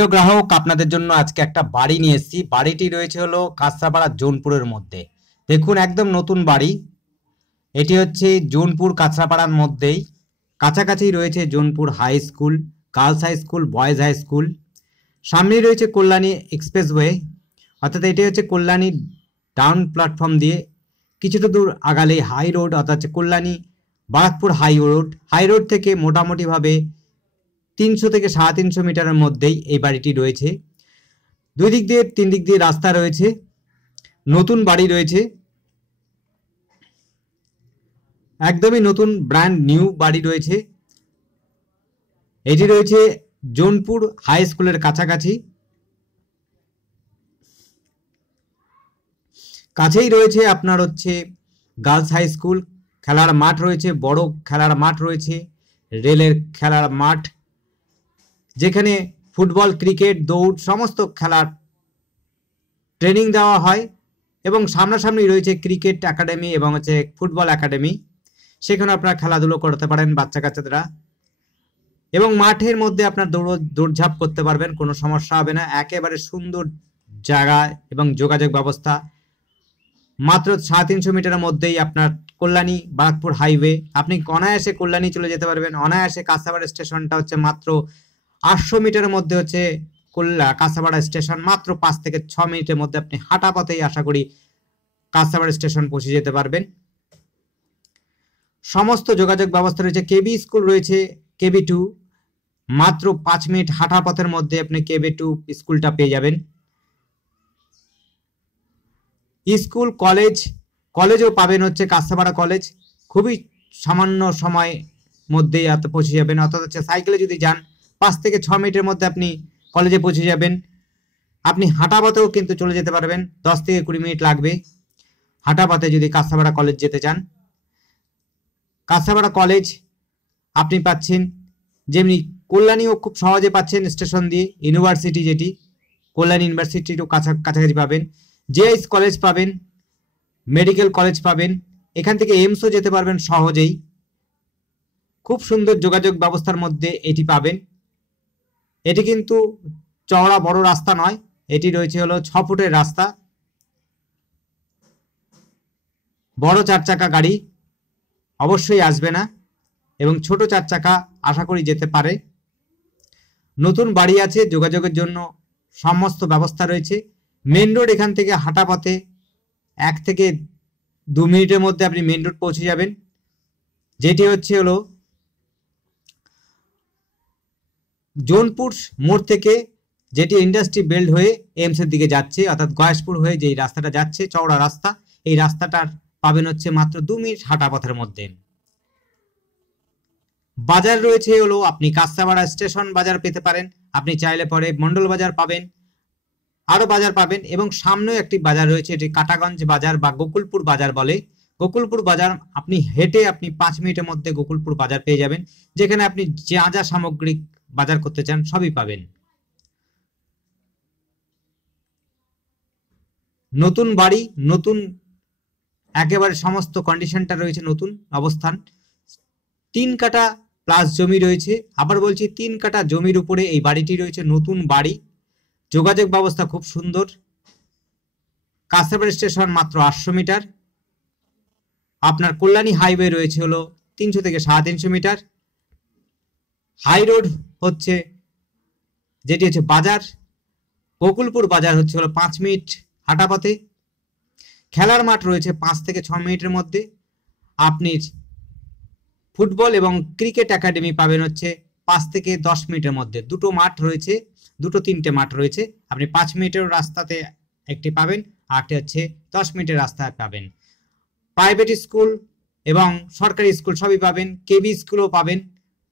প্রিয় গ্রাহক, আপনাদের জন্য আজকে একটা বাড়ি নিয়ে এসেছি। বাড়িটি রয়েছে হলো কাঁচরাপাড়া জোনপুরের মধ্যে। দেখুন, একদম নতুন বাড়ি। এটি হচ্ছে জোনপুর কাঁচরাপাড়ার মধ্যেই, কাছাকাছি রয়েছে Jonpur high school, girls high school, boys high school. সামনেই রয়েছে কল্যাণী এক্সপ্রেসওয়ে, অর্থাৎ এটি হচ্ছে কল্যাণী ডাউন প্ল্যাটফর্ম দিয়ে কিছুটা দূর আগালে হাই রোড, অর্থাৎ Kalyani Barrackpore high road. High road থেকে মোটামুটিভাবে 300 থেকে 350 মিটারের মধ্যেই এই বাড়িটি রয়েছে। দুই দিক দিয়ে 3 দিক দিয়ে রাস্তা রয়েছে। নতুন বাড়ি রয়েছে, একদমই নতুন ব্র্যান্ড নিউ বাড়ি রয়েছে। এটি রয়েছে জোনপুর হাই স্কুলের কাছাকাছি। কাছেই রয়েছে আপনার হচ্ছে গার্লস হাই স্কুল, খেলার মাঠ রয়েছে, বড় খেলার মাঠ রয়েছে, রেলের খেলার মাঠ, যেখানে ফুটবল, ক্রিকেট, দৌড় সমস্ত খেলার ট্রেনিং দেওয়া হয়। এবং সামনাসামনি রয়েছে ক্রিকেট একাডেমি এবং হচ্ছে ফুটবল একাডেমি, সেখানে আপনারা খেলাধুলো করতে পারেন বাচ্চা কাচ্চারা। এবং মাঠের মধ্যে আপনার দৌড়ঝাঁপ করতে পারবেন, কোনো সমস্যা হবে না। একেবারে সুন্দর জায়গা এবং যোগাযোগ ব্যবস্থা। মাত্র 350 মিটারের মধ্যেই আপনার কল্যাণী বারাকপুর হাইওয়ে। আপনি অনায়াসে কল্যাণী চলে যেতে পারবেন, অনায়াসে কাঁচরাপাড়া স্টেশনটা হচ্ছে মাত্র 800 মিটারের মধ্যে হচ্ছে কাঁচরাপাড়া স্টেশন। মাত্র 5 থেকে 6 মিনিটের মধ্যে আপনি হাঁটা পথেই আশা করি কাঁচরাপাড়া স্টেশন পৌঁছে যেতে পারবেন। সমস্ত যোগাযোগ ব্যবস্থা রয়েছে। কেবি স্কুল রয়েছে, কেবি 2, মাত্র 5 মিনিট হাঁটা পথের মধ্যে আপনি কেবি 2 স্কুলটা পেয়ে যাবেন। স্কুল, কলেজও পাবেন হচ্ছে কাঁচরাপাড়া কলেজ, খুবই সামান্য সময় মধ্যেই পৌঁছে যাবেন। অর্থাৎ হচ্ছে সাইকেলে যদি যান 5 থেকে 6 মিনিটের মধ্যে আপনি কলেজে পৌঁছে যাবেন। আপনি হাঁটা পথেও কিন্তু চলে যেতে পারবেন, 10 থেকে 20 মিনিট লাগবে হাঁটা পথে যদি কাঁচরাপাড়া কলেজ যেতে চান। কাঁচরাপাড়া কলেজ আপনি পাচ্ছেন, যেমনি কল্যাণীও খুব সহজে পাচ্ছেন স্টেশন দিয়ে। ইউনিভার্সিটি, যেটি কল্যাণী ইউনিভার্সিটিরও কাছাকাছি পাবেন। জেএস কলেজ পাবেন, মেডিকেল কলেজ পাবেন। এখান থেকে এইমসও যেতে পারবেন সহজেই। খুব সুন্দর যোগাযোগ ব্যবস্থার মধ্যে এটি পাবেন। এটি কিন্তু চওড়া বড় রাস্তা নয়, এটি রয়েছে হলো 6 ফুটের রাস্তা। বড় 4 চাকা গাড়ি অবশ্যই আসবে না, এবং ছোট 4 চাকা আশা করি যেতে পারে। নতুন বাড়ি আছে, যোগাযোগের জন্য সমস্ত ব্যবস্থা রয়েছে। মেন রোড এখান থেকে হাঁটা পথে 1 থেকে 2 মিনিটের মধ্যে আপনি মেন রোড পৌঁছে যাবেন, যেটি হচ্ছে হলো জোনপুর মোড় থেকে, যেটি ইন্ডাস্ট্রি বেল্ট হয়ে এইমস এর দিকে যাচ্ছে, অর্থাৎ গয়েশপুর হয়ে যেই রাস্তাটা যাচ্ছে, চওড়া রাস্তা, এই রাস্তাটার পাবেন হচ্ছে মাত্র 2 মিনিট হাঁটা পথের মধ্যে। বাজার রয়েছে হলো আপনি কাঁচরাপাড়া স্টেশন বাজার পেতে পারেন, আপনি চাইলে পরে মন্ডল বাজার পাবেন, আরো বাজার পাবেন। এবং সামনেও একটি বাজার রয়েছে, এটি কাটাগঞ্জ বাজার বা গোকুলপুর বাজার বলে। গোকুলপুর বাজার আপনি হেঁটে 5 মিনিটের মধ্যে গোকুলপুর বাজার পেয়ে যাবেন, যেখানে আপনি যা যা সামগ্রিক বাজার করতে চান সবই পাবেন। নতুন বাড়ি, নতুন একেবারে সমস্ত কন্ডিশনটা রয়েছে, নতুন অবস্থান। 3 কাঠা প্লাস জমি রয়েছে, আবার বলছি 3 কাঠা জমির উপরে এই বাড়িটি রয়েছে, নতুন বাড়ি। যোগাযোগ ব্যবস্থা খুব সুন্দর। কাঁচরাপাড়া স্টেশন মাত্র 800 মিটার। আপনার কল্যাণী হাইওয়ে রয়েছে হলো 300 থেকে 350 মিটার। হাই রোড হচ্ছে, যেটি হচ্ছে বাজার, গোকুলপুর বাজার হচ্ছে হলো 5 মিনিট হাঁটা পথে। খেলার মাঠ রয়েছে 5 থেকে 6 মিনিটের মধ্যে। আপনি ফুটবল এবং ক্রিকেট একাডেমি পাবেন হচ্ছে 5 থেকে 10 মিনিটের মধ্যে। দুটো মাঠ রয়েছে, 2-3টে মাঠ রয়েছে। আপনি 5 মিনিটের রাস্তাতে একটি পাবেন, আরটি হচ্ছে 10 মিনিটের রাস্তায় পাবেন। প্রাইভেট স্কুল এবং সরকারি স্কুল সবই পাবেন, কেবি স্কুলও পাবেন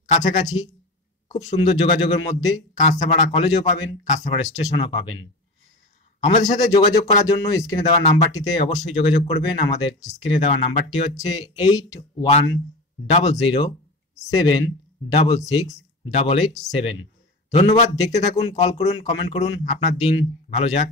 কাছাকাছি, খুব সুন্দর যোগাযোগের মধ্যে। কাঁচরাপাড়া কলেজও পাবেন, কাঁচরাপাড়া স্টেশনও পাবেন। আমাদের সাথে যোগাযোগ করার জন্য স্ক্রিনে দেওয়া নাম্বারটিতে অবশ্যই যোগাযোগ করবেন। আমাদের স্ক্রিনে দেওয়া নাম্বারটি হচ্ছে 8100766887। ধন্যবাদ, দেখতে থাকুন, কল করুন, কমেন্ট করুন। আপনার দিন ভালো যাক।